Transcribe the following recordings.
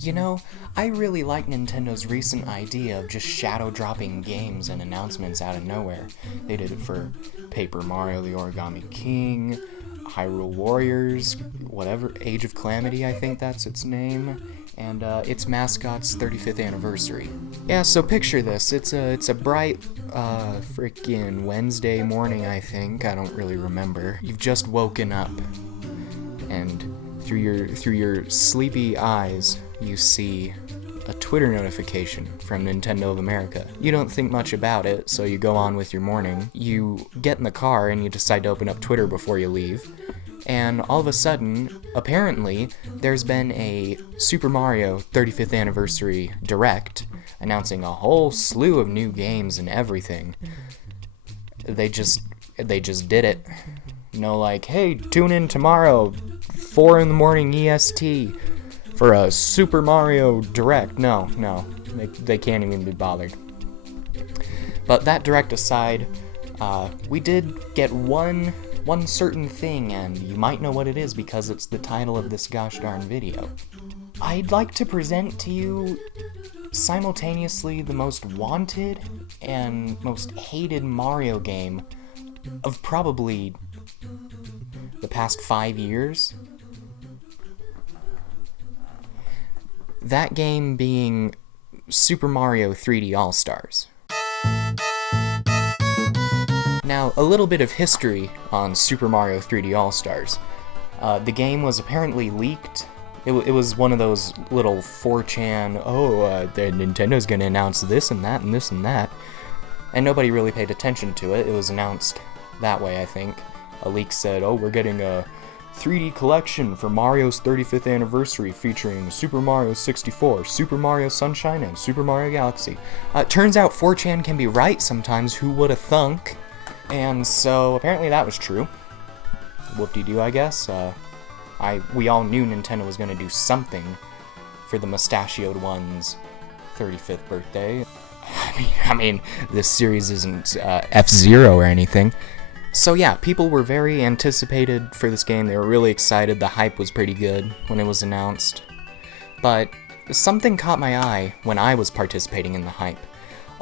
You know, I really like Nintendo's recent idea of just shadow-dropping games and announcements out of nowhere. They did it for Paper Mario the Origami King, Hyrule Warriors, whatever, Age of Calamity, I think that's its name, and its mascot's 35th anniversary. Yeah, so picture this. It's a bright, frickin' Wednesday morning, I think. I don't really remember. You've just woken up, and through your sleepy eyes, you see a Twitter notification from Nintendo of America. You don't think much about it, so you go on with your morning. You get in the car and you decide to open up Twitter before you leave. And all of a sudden, apparently, there's been a Super Mario 35th Anniversary Direct announcing a whole slew of new games and everything. They just did it. You know, like, hey, tune in tomorrow, 4 in the morning EST, for a Super Mario Direct. No, they can't even be bothered. But that Direct aside, we did get one certain thing, and you might know what it is because it's the title of this gosh darn video. I'd like to present to you simultaneously the most wanted and most hated Mario game of probably the past 5 years. That game being Super Mario 3D All-Stars. Now, a little bit of history on Super Mario 3D All-Stars. The game was apparently leaked. It was one of those little 4chan, Nintendo's gonna announce this and that and this and that. And nobody really paid attention to it. It was announced that way, I think. A leak said, we're getting a 3D collection for Mario's 35th anniversary featuring Super Mario 64, Super Mario Sunshine, and Super Mario Galaxy. Turns out 4chan can be right sometimes, who would have thunk? And so apparently that was true. Whoop-de-doo, I guess. We all knew Nintendo was going to do something for the mustachioed one's 35th birthday. I mean, this series isn't F-Zero or anything. So yeah, people were very anticipated for this game. They were really excited. The hype was pretty good when it was announced. But something caught my eye when I was participating in the hype.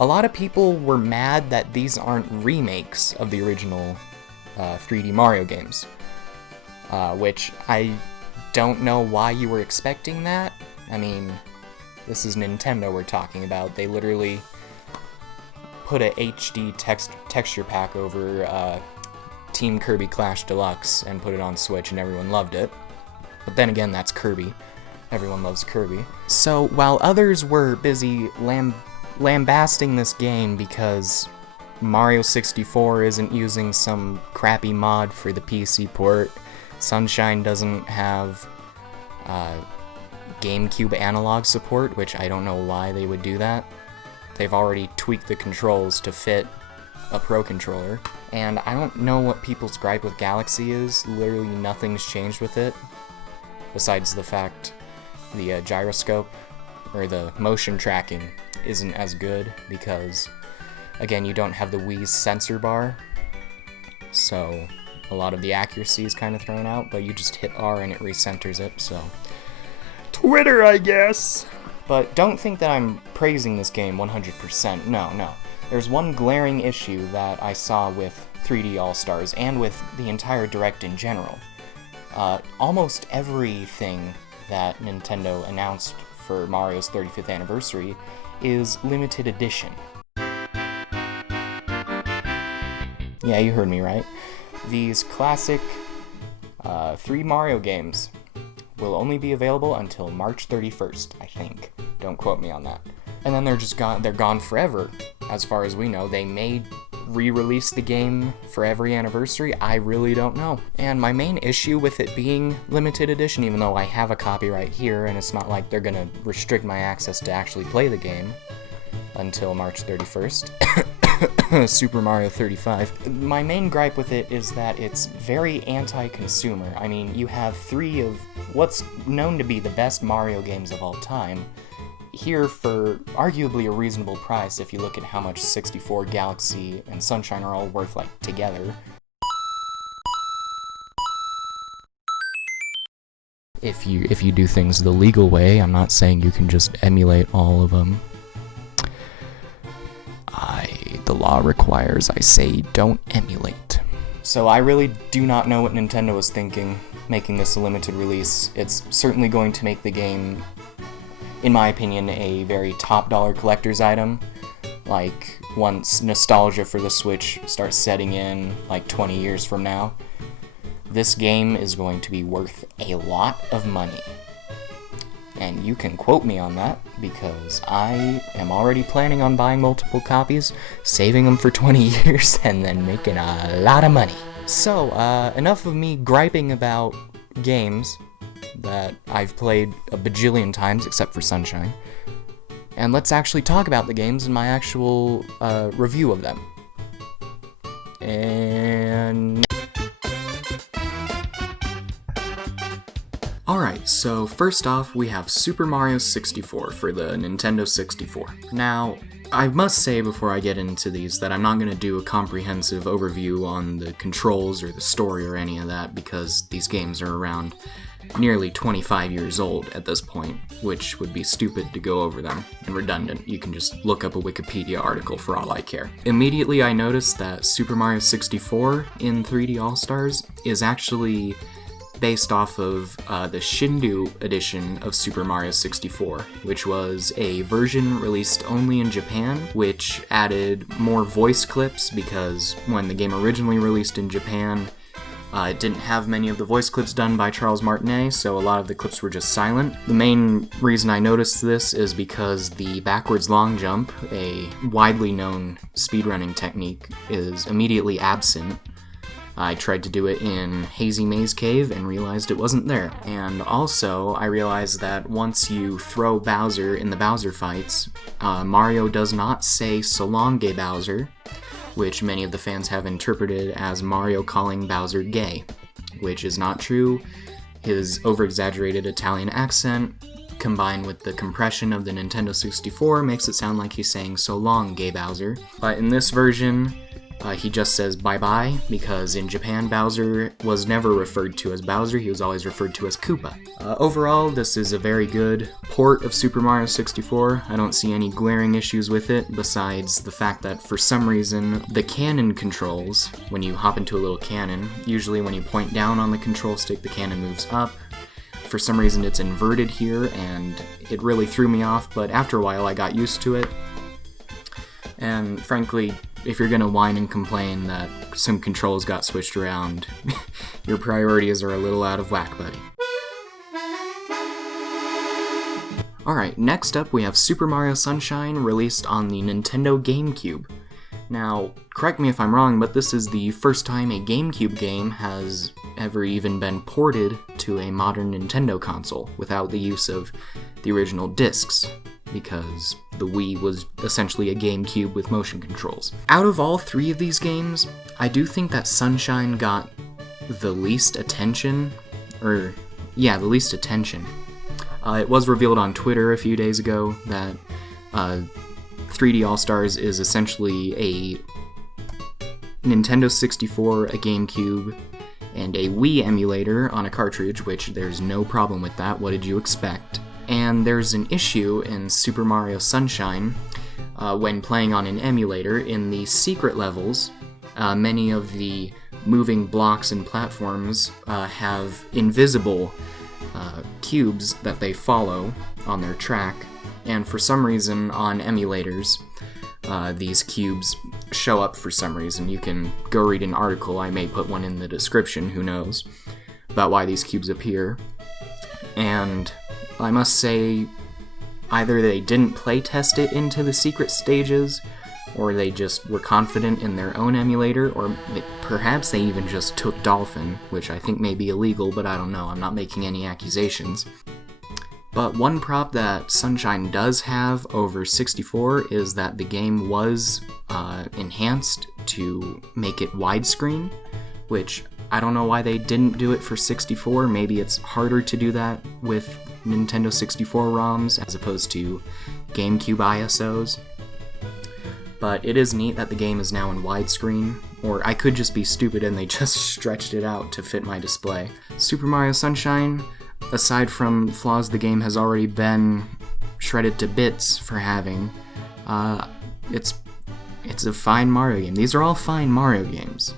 A lot of people were mad that these aren't remakes of the original 3D Mario games. Which I don't know why you were expecting that. I mean, this is Nintendo we're talking about. They literally put a HD texture pack over Team Kirby Clash Deluxe and put it on Switch, and everyone loved it. But then again, that's Kirby. Everyone loves Kirby. So while others were busy lambasting this game because Mario 64 isn't using some crappy mod for the PC port, Sunshine doesn't have GameCube analog support, which I don't know why they would do that. They've already tweaked the controls to fit a Pro Controller. And I don't know what people's gripe with Galaxy is. Literally nothing's changed with it, besides the fact the gyroscope, or the motion tracking, isn't as good because, again, you don't have the Wii's sensor bar, so a lot of the accuracy is kind of thrown out, but you just hit R and it recenters it, so Twitter, I guess! But don't think that I'm praising this game 100%, no. There's one glaring issue that I saw with 3D All-Stars, and with the entire Direct in general. Almost everything that Nintendo announced for Mario's 35th anniversary is limited edition. Yeah, you heard me right. These classic 3 Mario games will only be available until March 31st, I think. Don't quote me on that. And then they're gone forever, as far as we know. They may re-release the game for every anniversary, I really don't know. And my main issue with it being limited edition, even though I have a copy right here, and it's not like they're gonna restrict my access to actually play the game until March 31st, Super Mario 35. My main gripe with it is that it's very anti-consumer. I mean, you have 3 of what's known to be the best Mario games of all time here for arguably a reasonable price if you look at how much 64, Galaxy, and Sunshine are all worth, like, together. If you do things the legal way. I'm not saying you can just emulate all of them. The law requires I say don't emulate. So I really do not know what Nintendo was thinking, making this a limited release. It's certainly going to make the game, in my opinion, a very top dollar collector's item. Like, once nostalgia for the Switch starts setting in, like 20 years from now, this game is going to be worth a lot of money. And you can quote me on that, because I am already planning on buying multiple copies, saving them for 20 years, and then making a lot of money. So, enough of me griping about games that I've played a bajillion times, except for Sunshine. And let's actually talk about the games in my actual review of them. And... Alright, so first off, we have Super Mario 64 for the Nintendo 64. Now, I must say before I get into these that I'm not going to do a comprehensive overview on the controls or the story or any of that, because these games are around nearly 25 years old at this point, which would be stupid to go over them, and redundant. You can just look up a Wikipedia article for all I care. Immediately I noticed that Super Mario 64 in 3D All-Stars is actually based off of the Shindu edition of Super Mario 64, which was a version released only in Japan, which added more voice clips, because when the game originally released in Japan, it didn't have many of the voice clips done by Charles Martinet, so a lot of the clips were just silent. The main reason I noticed this is because the backwards long jump, a widely known speedrunning technique, is immediately absent. I tried to do it in Hazy Maze Cave and realized it wasn't there. And also, I realized that once you throw Bowser in the Bowser fights, Mario does not say "So long, gay Bowser," which many of the fans have interpreted as Mario calling Bowser gay, which is not true. His over-exaggerated Italian accent, combined with the compression of the Nintendo 64, makes it sound like he's saying "So long, gay Bowser." But in this version, he just says bye-bye, because in Japan, Bowser was never referred to as Bowser, he was always referred to as Koopa. Overall, this is a very good port of Super Mario 64. I don't see any glaring issues with it, besides the fact that for some reason, the cannon controls, when you hop into a little cannon, usually when you point down on the control stick, the cannon moves up. For some reason, it's inverted here, and it really threw me off, but after a while, I got used to it. And frankly, if you're gonna whine and complain that some controls got switched around, your priorities are a little out of whack, buddy. Alright, next up we have Super Mario Sunshine, released on the Nintendo GameCube. Now, correct me if I'm wrong, but this is the first time a GameCube game has ever even been ported to a modern Nintendo console without the use of the original discs, because the Wii was essentially a GameCube with motion controls. Out of all three of these games, I do think that Sunshine got the least attention, the least attention. It was revealed on Twitter a few days ago that 3D All-Stars is essentially a Nintendo 64, a GameCube, and a Wii emulator on a cartridge, which there's no problem with that. What did you expect? And there's an issue in Super Mario Sunshine when playing on an emulator. In the secret levels, many of the moving blocks and platforms have invisible cubes that they follow on their track, and for some reason on emulators, these cubes show up for some reason. You can go read an article, I may put one in the description, who knows, about why these cubes appear. And I must say, either they didn't playtest it into the secret stages, or they just were confident in their own emulator, or perhaps they even just took Dolphin, which I think may be illegal, but I don't know, I'm not making any accusations. But one prop that Sunshine does have over 64 is that the game was enhanced to make it widescreen, which I don't know why they didn't do it for 64. Maybe it's harder to do that with Nintendo 64 ROMs as opposed to GameCube ISOs. But it is neat that the game is now in widescreen, or I could just be stupid and they just stretched it out to fit my display. Super Mario Sunshine, aside from flaws the game has already been shredded to bits for having, it's a fine Mario game. These are all fine Mario games.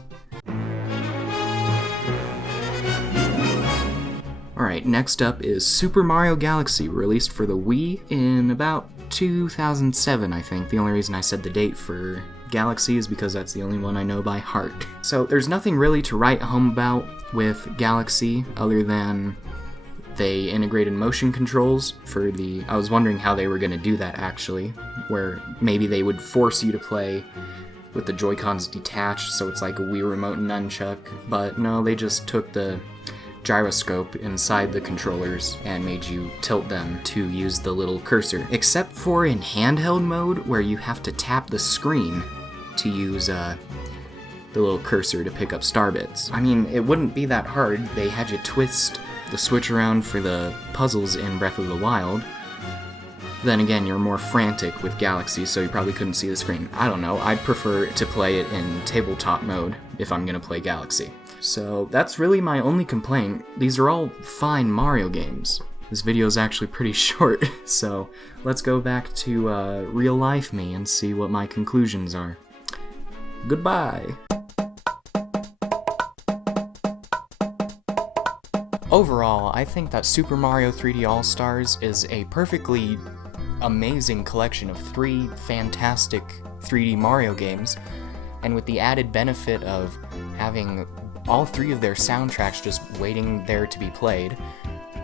Alright, next up is Super Mario Galaxy, released for the Wii in about 2007, I think. The only reason I said the date for Galaxy is because that's the only one I know by heart. So there's nothing really to write home about with Galaxy other than they integrated motion controls for the... I was wondering how they were going to do that, actually, where maybe they would force you to play with the Joy-Cons detached, so it's like a Wii Remote nunchuck, but no, they just took the gyroscope inside the controllers and made you tilt them to use the little cursor. Except for in handheld mode, where you have to tap the screen to use the little cursor to pick up star bits. I mean, it wouldn't be that hard. They had you twist the Switch around for the puzzles in Breath of the Wild. Then again, you're more frantic with Galaxy, so you probably couldn't see the screen. I don't know, I'd prefer to play it in tabletop mode if I'm gonna play Galaxy. So that's really my only complaint. These are all fine Mario games. This video is actually pretty short, so let's go back to real life me and see what my conclusions are. Goodbye! Overall, I think that Super Mario 3D All-Stars is a perfectly amazing collection of 3 fantastic 3D Mario games, and with the added benefit of having all 3 of their soundtracks just waiting there to be played,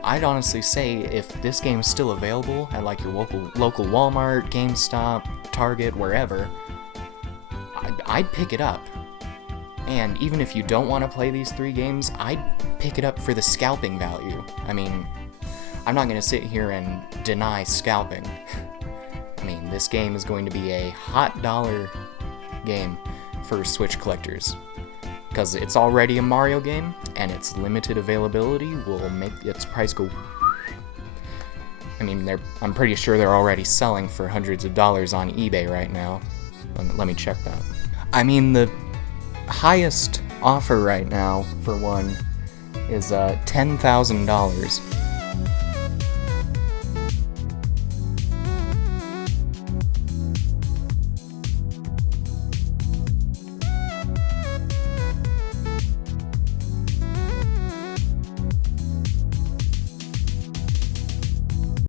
I'd honestly say if this game is still available at like your local Walmart, GameStop, Target, wherever, I'd pick it up. And even if you don't want to play these 3 games, I'd pick it up for the scalping value. I mean, I'm not going to sit here and deny scalping. I mean, this game is going to be a hot dollar game for Switch collectors. Because it's already a Mario game, and its limited availability will make its price go... I mean, I'm pretty sure they're already selling for hundreds of dollars on eBay right now. Let me check that. I mean, the highest offer right now, for one, is $10,000.